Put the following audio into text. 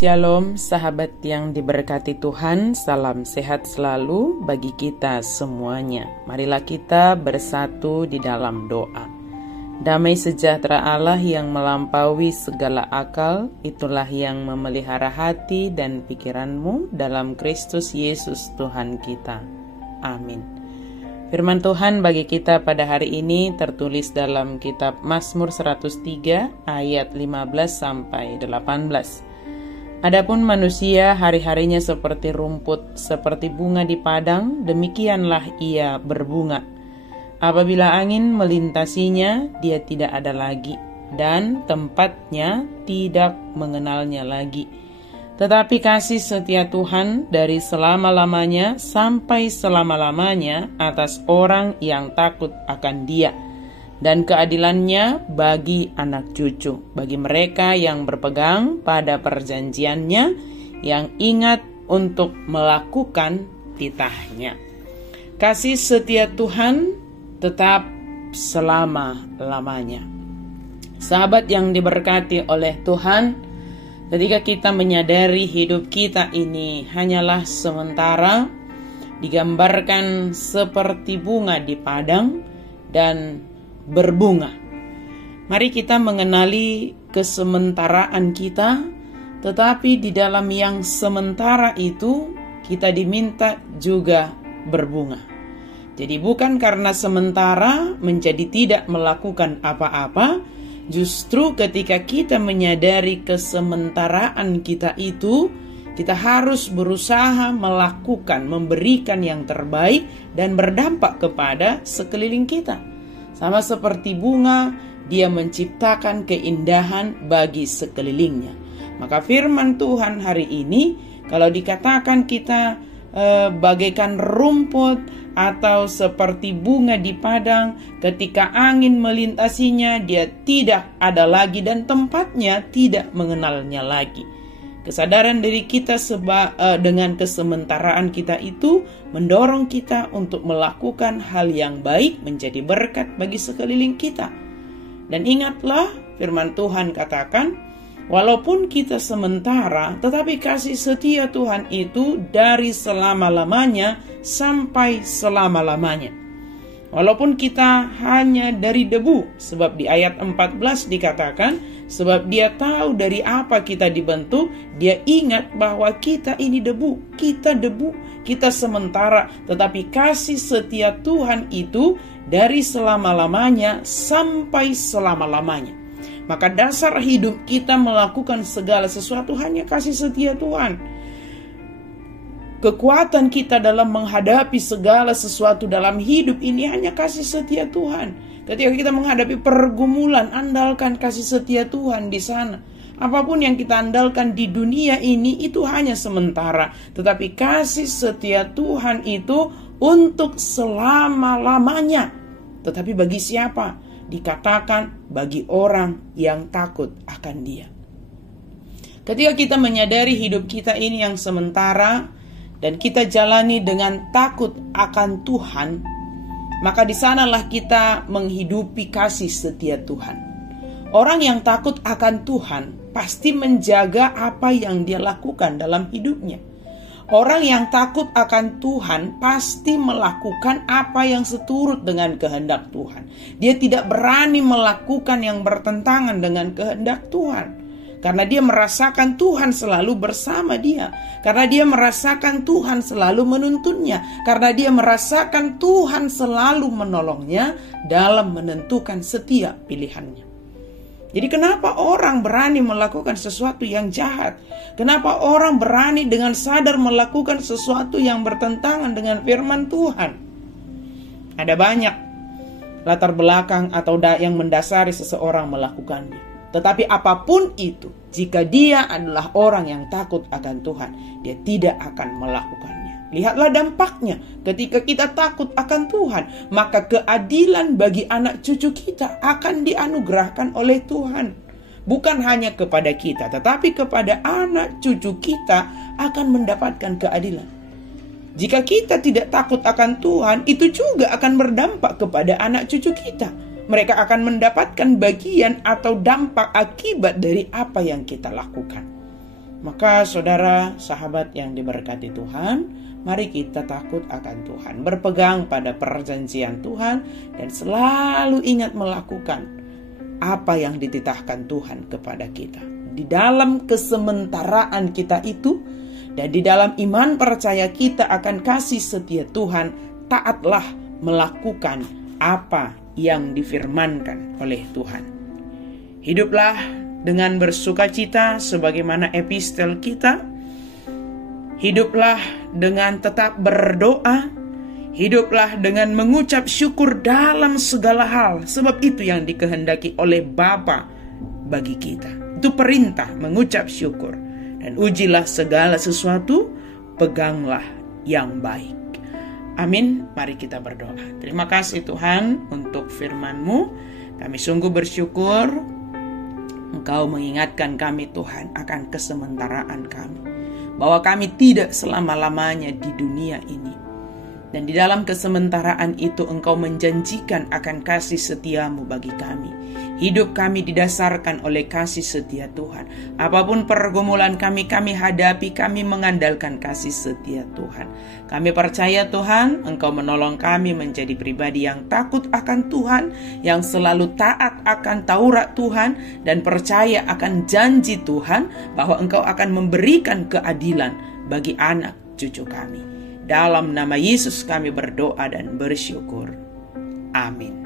Shalom sahabat yang diberkati Tuhan, salam sehat selalu bagi kita semuanya. Marilah kita bersatu di dalam doa. Damai sejahtera Allah yang melampaui segala akal, itulah yang memelihara hati dan pikiranmu dalam Kristus Yesus Tuhan kita. Amin. Firman Tuhan bagi kita pada hari ini tertulis dalam kitab Mazmur 103 ayat 15 sampai 18. Adapun manusia hari-harinya seperti rumput, seperti bunga di padang, demikianlah ia berbunga. Apabila angin melintasinya, dia tidak ada lagi, dan tempatnya tidak mengenalnya lagi. Tetapi kasih setia Tuhan dari selama-lamanya sampai selama-lamanya atas orang yang takut akan Dia, dan keadilannya bagi anak cucu, bagi mereka yang berpegang pada perjanjiannya, yang ingat untuk melakukan titahnya. Kasih setia Tuhan tetap selama-lamanya. Sahabat yang diberkati oleh Tuhan, ketika kita menyadari hidup kita ini hanyalah sementara, digambarkan seperti bunga di padang dan berbunga. Mari kita mengenali kesementaraan kita, tetapi di dalam yang sementara itu kita diminta juga berbunga. Jadi bukan karena sementara menjadi tidak melakukan apa-apa, justru ketika kita menyadari kesementaraan kita itu, kita harus berusaha melakukan, memberikan yang terbaik dan berdampak kepada sekeliling kita. Sama seperti bunga, dia menciptakan keindahan bagi sekelilingnya. Maka firman Tuhan hari ini, kalau dikatakan kita bagaikan rumput atau seperti bunga di padang, ketika angin melintasinya, dia tidak ada lagi dan tempatnya tidak mengenalnya lagi. Kesadaran diri kita dengan kesementaraan kita itu mendorong kita untuk melakukan hal yang baik, menjadi berkat bagi sekeliling kita. Dan ingatlah firman Tuhan katakan, walaupun kita sementara, tetapi kasih setia Tuhan itu dari selama-lamanya sampai selama-lamanya. Walaupun kita hanya dari debu, sebab di ayat 14 dikatakan, sebab dia tahu dari apa kita dibentuk, dia ingat bahwa kita ini debu, kita sementara, tetapi kasih setia Tuhan itu dari selama-lamanya sampai selama-lamanya. Maka dasar hidup kita melakukan segala sesuatu hanya kasih setia Tuhan. Kekuatan kita dalam menghadapi segala sesuatu dalam hidup ini hanya kasih setia Tuhan. Ketika kita menghadapi pergumulan, andalkan kasih setia Tuhan di sana. Apapun yang kita andalkan di dunia ini itu hanya sementara, tetapi kasih setia Tuhan itu untuk selama-lamanya. Tetapi bagi siapa? Dikatakan bagi orang yang takut akan Dia. Ketika kita menyadari hidup kita ini yang sementara dan kita jalani dengan takut akan Tuhan, maka di sanalah kita menghidupi kasih setia Tuhan. Orang yang takut akan Tuhan pasti menjaga apa yang dia lakukan dalam hidupnya. Orang yang takut akan Tuhan pasti melakukan apa yang seturut dengan kehendak Tuhan. Dia tidak berani melakukan yang bertentangan dengan kehendak Tuhan. Karena dia merasakan Tuhan selalu bersama dia. Karena dia merasakan Tuhan selalu menuntunnya. Karena dia merasakan Tuhan selalu menolongnya dalam menentukan setiap pilihannya. Jadi kenapa orang berani melakukan sesuatu yang jahat? Kenapa orang berani dengan sadar melakukan sesuatu yang bertentangan dengan firman Tuhan? Ada banyak latar belakang atau yang mendasari seseorang melakukannya. Tetapi apapun itu, jika dia adalah orang yang takut akan Tuhan, dia tidak akan melakukannya. Lihatlah dampaknya ketika kita takut akan Tuhan, maka keadilan bagi anak cucu kita akan dianugerahkan oleh Tuhan. Bukan hanya kepada kita, tetapi kepada anak cucu kita akan mendapatkan keadilan. Jika kita tidak takut akan Tuhan, itu juga akan berdampak kepada anak cucu kita. Mereka akan mendapatkan bagian atau dampak akibat dari apa yang kita lakukan. Maka saudara, sahabat yang diberkati Tuhan, mari kita takut akan Tuhan, berpegang pada perjanjian Tuhan, dan selalu ingat melakukan apa yang dititahkan Tuhan kepada kita. Di dalam kesementaraan kita itu, dan di dalam iman percaya kita akan kasih setia Tuhan, taatlah melakukan apa yang difirmankan oleh Tuhan. Hiduplah dengan bersukacita sebagaimana epistel kita. Hiduplah dengan tetap berdoa. Hiduplah dengan mengucap syukur dalam segala hal, sebab itu yang dikehendaki oleh Bapa bagi kita. Itu perintah mengucap syukur. Dan ujilah segala sesuatu, peganglah yang baik. Amin. Mari kita berdoa. Terima kasih Tuhan untuk firman-Mu. Kami sungguh bersyukur Engkau mengingatkan kami Tuhan akan kesementaraan kami, bahwa kami tidak selama-lamanya di dunia ini. Dan di dalam kesementaraan itu Engkau menjanjikan akan kasih setiamu bagi kami. Hidup kami didasarkan oleh kasih setia Tuhan. Apapun pergumulan kami hadapi, kami mengandalkan kasih setia Tuhan. Kami percaya Tuhan, Engkau menolong kami menjadi pribadi yang takut akan Tuhan, yang selalu taat akan Taurat Tuhan, dan percaya akan janji Tuhan bahwa Engkau akan memberikan keadilan bagi anak cucu kami. Dalam nama Yesus kami berdoa dan bersyukur. Amin.